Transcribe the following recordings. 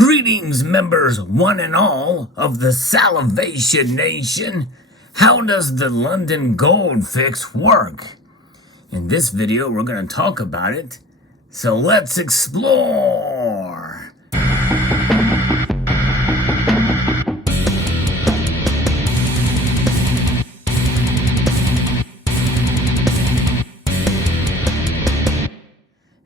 Greetings, members one and all of the Salivation Nation. How does the London Gold Fix work? In this video, we're going to talk about it. So let's explore.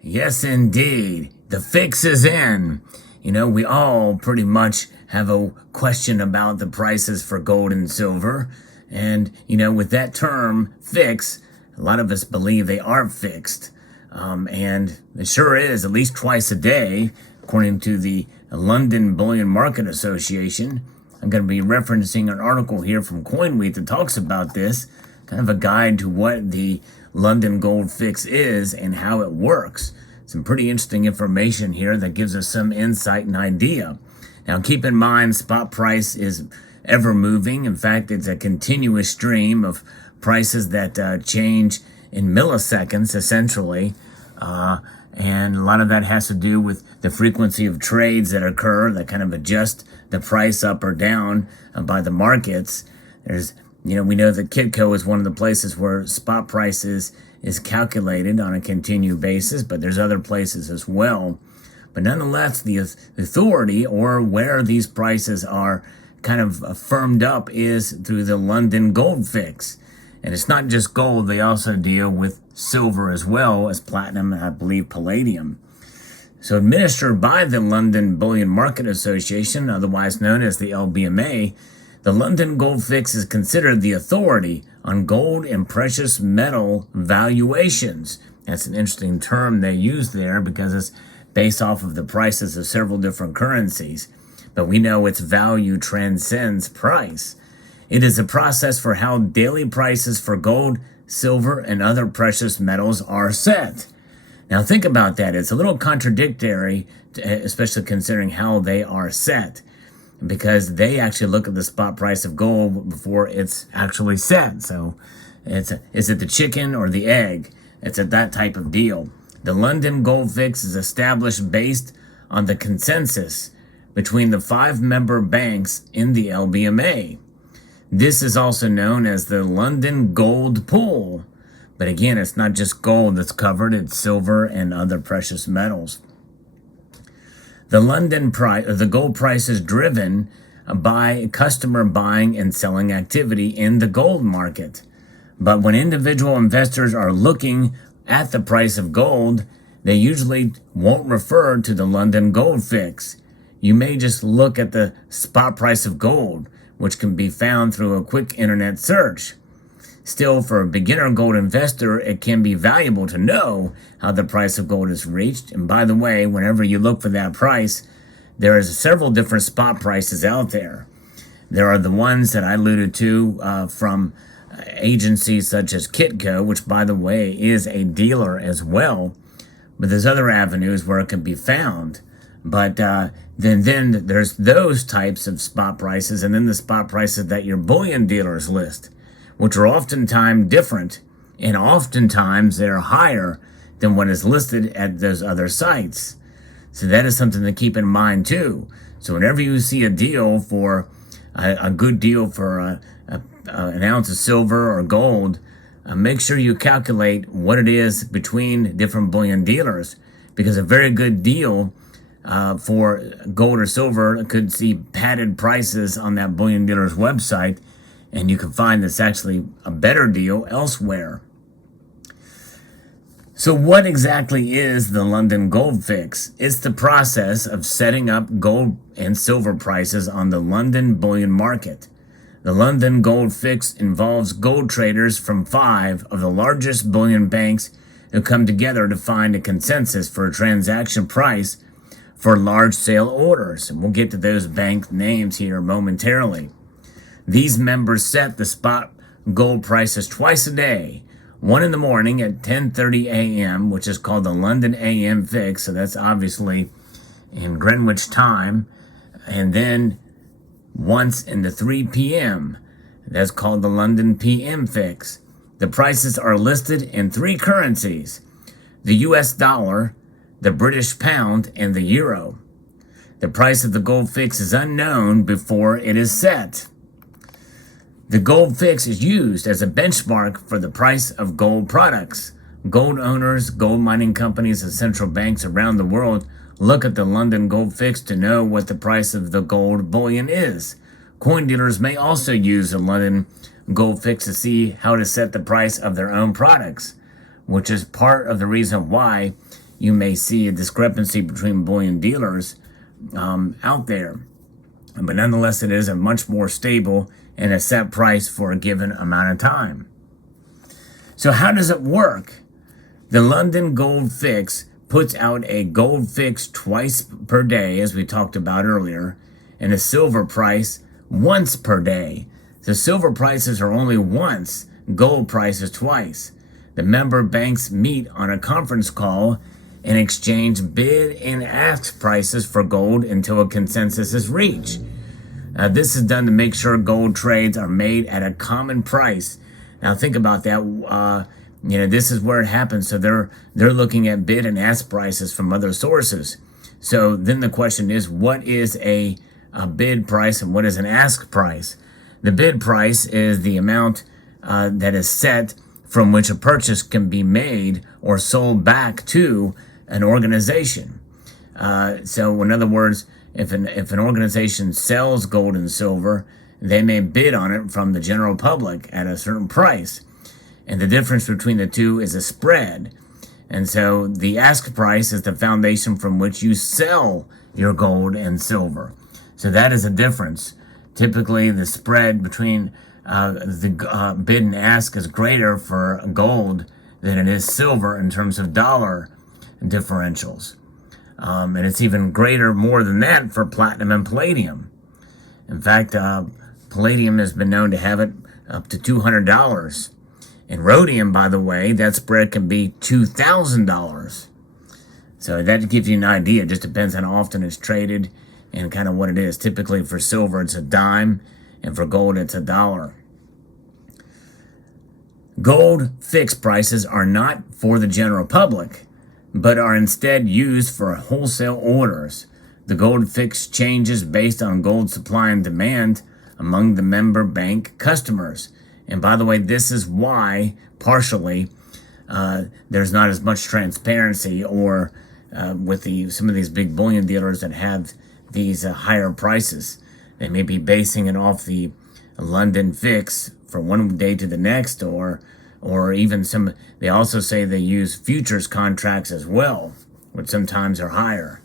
Yes, indeed. The fix is in. You know, we all pretty much have a question about the prices for gold and silver. And, you know, with that term, fix, a lot of us believe they are fixed. And it sure is, at least twice a day, according to the London Bullion Market Association. I'm going to be referencing an article here from CoinWeek that talks about this, kind of a guide to what the London Gold Fix is and how it works. Some pretty interesting information here that gives us some insight and idea. Now, keep in mind, spot price is ever moving. In fact, it's a continuous stream of prices that change in milliseconds, essentially. And a lot of that has to do with the frequency of trades that occur that kind of adjust the price up or down by the markets. We know that Kitco is one of the places where spot prices is calculated on a continued basis, but there's other places as well. But nonetheless, the authority or where these prices are kind of firmed up is through the London Gold Fix. And it's not just gold, they also deal with silver as well as platinum and I believe palladium. So administered by the London Bullion Market Association, otherwise known as the LBMA, the London Gold Fix is considered the authority on gold and precious metal valuations. That's an interesting term they use there because it's based off of the prices of several different currencies. But we know its value transcends price. It is a process for how daily prices for gold, silver, and other precious metals are set. Now think about that. It's a little contradictory, especially considering how they are set, because they actually look at the spot price of gold before it's actually set. So is it the chicken or the egg? It's that type of deal. The London Gold Fix is established based on the consensus between the 5 member banks in the LBMA. This is also known as the London Gold Pool. But again, it's not just gold that's covered, it's silver and other precious metals. The gold price is driven by customer buying and selling activity in the gold market. But when individual investors are looking at the price of gold, they usually won't refer to the London Gold Fix. You may just look at the spot price of gold, which can be found through a quick internet search. Still, for a beginner gold investor, it can be valuable to know how the price of gold is reached. And by the way, whenever you look for that price, there is several different spot prices out there. There are the ones that I alluded to from agencies such as Kitco, which, by the way, is a dealer as well. But there's other avenues where it can be found. But then there's those types of spot prices, and then the spot prices that your bullion dealers list, which are oftentimes different, and oftentimes they're higher than what is listed at those other sites. So that is something to keep in mind too. So whenever you see a deal for a good deal for an ounce of silver or gold, make sure you calculate what it is between different bullion dealers, because a very good deal for gold or silver could see padded prices on that bullion dealer's website, and you can find that's actually a better deal elsewhere. So what exactly is the London Gold Fix? It's the process of setting up gold and silver prices on the London bullion market. The London Gold Fix involves gold traders from 5 of the largest bullion banks who come together to find a consensus for a transaction price for large sale orders. And we'll get to those bank names here momentarily. These members set the spot gold prices twice a day, one in the morning at 10:30 a.m., which is called the London AM Fix, so that's obviously in Greenwich time, and then once in the 3 p.m., that's called the London PM Fix. The prices are listed in 3 currencies: the US dollar, the British pound, and the euro. The price of the gold fix is unknown before it is set. The gold fix is used as a benchmark for the price of gold products. Gold owners, gold mining companies, and central banks around the world look at the London Gold Fix to know what the price of the gold bullion is. Coin dealers may also use the London Gold Fix to see how to set the price of their own products, which is part of the reason why you may see a discrepancy between bullion dealers out there. But nonetheless, it is a much more stable and a set price for a given amount of time. So how does it work? The London Gold Fix puts out a gold fix twice per day, as we talked about earlier, and a silver price once per day. The silver prices are only once, gold prices twice. The member banks meet on a conference call and exchange bid and ask prices for gold until a consensus is reached. This is done to make sure gold trades are made at a common price. Now think about that. This is where it happens. So they're looking at bid and ask prices from other sources. So then the question is, what is a bid price and what is an ask price? The bid price is the amount that is set from which a purchase can be made or sold back to an organization. So in other words, if an organization sells gold and silver, they may bid on it from the general public at a certain price. And the difference between the two is a spread. And so the ask price is the foundation from which you sell your gold and silver. So that is a difference. Typically, the spread between the bid and ask is greater for gold than it is silver in terms of dollar differentials. And it's even greater, more than that, for platinum and palladium. In fact, palladium has been known to have it up to $200. In rhodium, by the way, that spread can be $2,000. So that gives you an idea. It just depends on how often it's traded and kind of what it is. Typically for silver, it's a dime, and for gold, it's $1. Gold fixed prices are not for the general public, but are instead used for wholesale orders. The gold fix changes based on gold supply and demand among the member bank customers. And by the way, this is why, partially, there's not as much transparency or with some of these big bullion dealers that have these higher prices. They may be basing it off the London fix from one day to the next, or even they also say they use futures contracts as well, which sometimes are higher.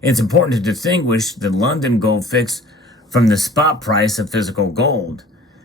It's important to distinguish the London gold fix from the spot price of physical gold.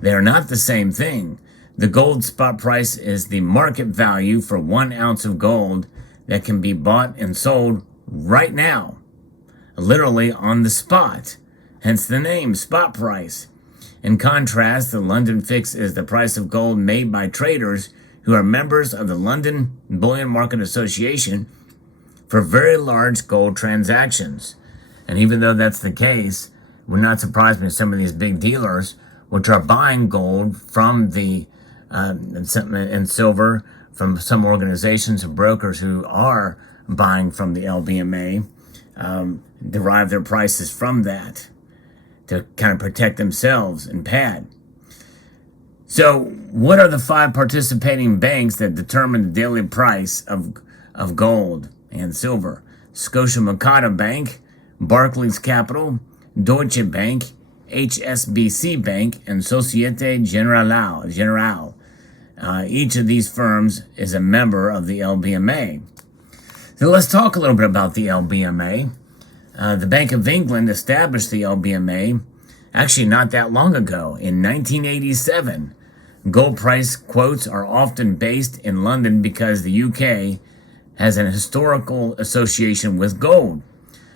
They are not the same thing. The gold spot price is the market value for 1 ounce of gold that can be bought and sold right now, literally on the spot, hence the name spot price. In contrast, the London fix is the price of gold made by traders who are members of the London Bullion Market Association for very large gold transactions. And even though that's the case, we're not surprised by some of these big dealers which are buying gold from and silver from some organizations and brokers who are buying from the LBMA, derive their prices from that to kind of protect themselves and pad. So what are the 5 participating banks that determine the daily price of gold and silver? Scotia-Mocatta Bank, Barclays Capital, Deutsche Bank, HSBC Bank, and Societe Generale. Each of these firms is a member of the LBMA. So let's talk a little bit about the LBMA. The Bank of England established the LBMA actually not that long ago, in 1987. Gold price quotes are often based in London because the UK has an historical association with gold.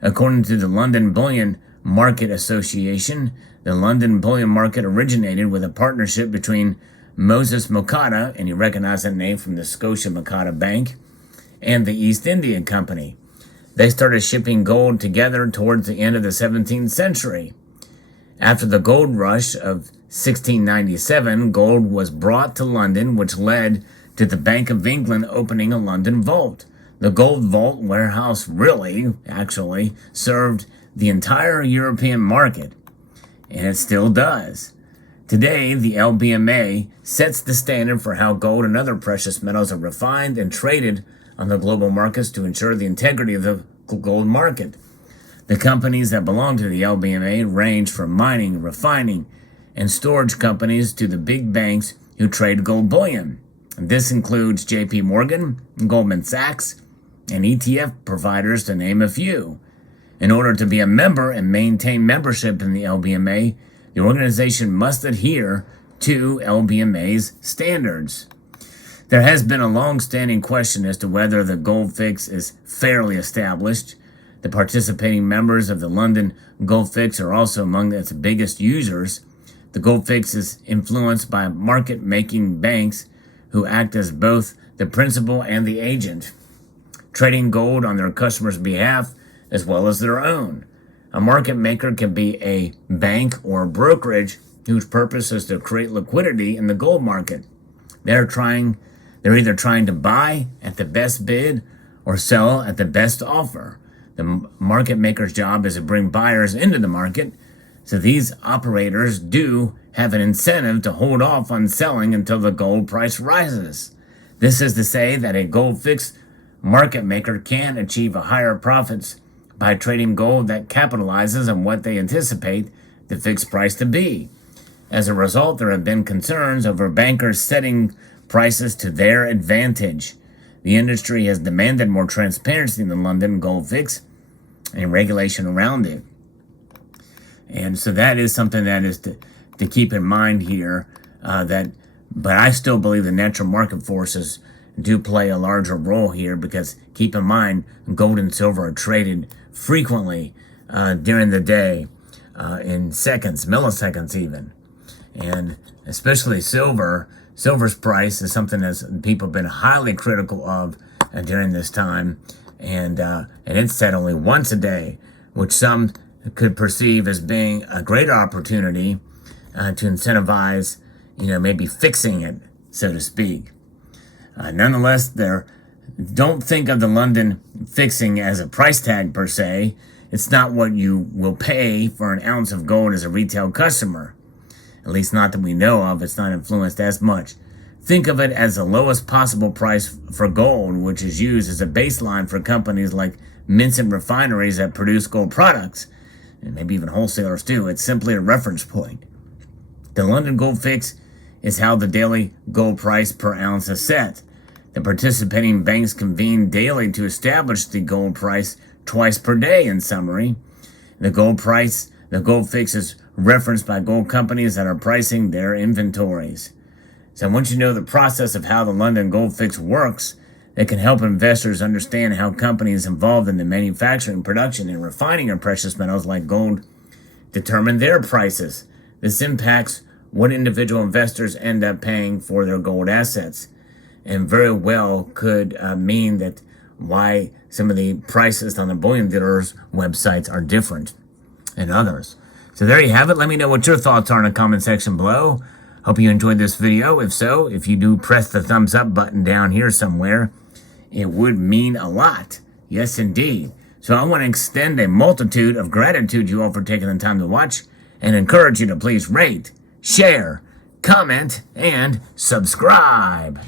According to the London Bullion Market Association, the London bullion market originated with a partnership between Moses Mocatta, and you recognize that name from the Scotia-Mocatta Bank, and the East India Company. They started shipping gold together towards the end of the 17th century. After the gold rush of 1697, gold was brought to London, which led to the Bank of England opening a London vault. The gold vault warehouse actually served the entire European market, and it still does. Today, the LBMA sets the standard for how gold and other precious metals are refined and traded on the global markets to ensure the integrity of the gold market. The companies that belong to the LBMA range from mining, refining, and storage companies to the big banks who trade gold bullion. This includes JP Morgan, Goldman Sachs, and ETF providers, to name a few. In order to be a member and maintain membership in the LBMA, the organization must adhere to LBMA's standards. There has been a long-standing question as to whether the gold fix is fairly established. The participating members of the London Gold Fix are also among its biggest users. The Gold Fix is influenced by market-making banks who act as both the principal and the agent, trading gold on their customers' behalf as well as their own. A market maker can be a bank or a brokerage whose purpose is to create liquidity in the gold market. They're either trying to buy at the best bid or sell at the best offer. The market maker's job is to bring buyers into the market, so these operators do have an incentive to hold off on selling until the gold price rises. This is to say that a gold fix market maker can achieve a higher profits by trading gold that capitalizes on what they anticipate the fixed price to be. As a result, there have been concerns over bankers setting prices to their advantage. The industry has demanded more transparency in the London Gold Fix and regulation around it. And so that is something that is to keep in mind here. But I still believe the natural market forces do play a larger role here, because keep in mind, gold and silver are traded frequently during the day, in seconds, milliseconds even. And especially silver's price is something that people have been highly critical of during this time. And it's set only once a day, which some could perceive as being a greater opportunity to incentivize, maybe fixing it, so to speak. Nonetheless, don't think of the London fixing as a price tag per se. It's not what you will pay for an ounce of gold as a retail customer. At least not that we know of. It's not influenced as much. Think of it as the lowest possible price for gold, which is used as a baseline for companies like mints and refineries that produce gold products, and maybe even wholesalers too. It's simply a reference point. The London Gold Fix is how the daily gold price per ounce is set. The participating banks convene daily to establish the gold price twice per day. In summary, the gold fix is referenced by gold companies that are pricing their inventories. So once you know the process of how the London Gold Fix works, it can help investors understand how companies involved in the manufacturing, production, and refining of precious metals like gold determine their prices. This impacts what individual investors end up paying for their gold assets, and very well could mean that why some of the prices on the bullion dealers' websites are different than others. So there you have it. Let me know what your thoughts are in the comment section below. Hope you enjoyed this video. If so, if you do, press the thumbs up button down here somewhere. It would mean a lot. Yes, indeed. So I want to extend a multitude of gratitude to you all for taking the time to watch, and encourage you to please rate, share, comment, and subscribe.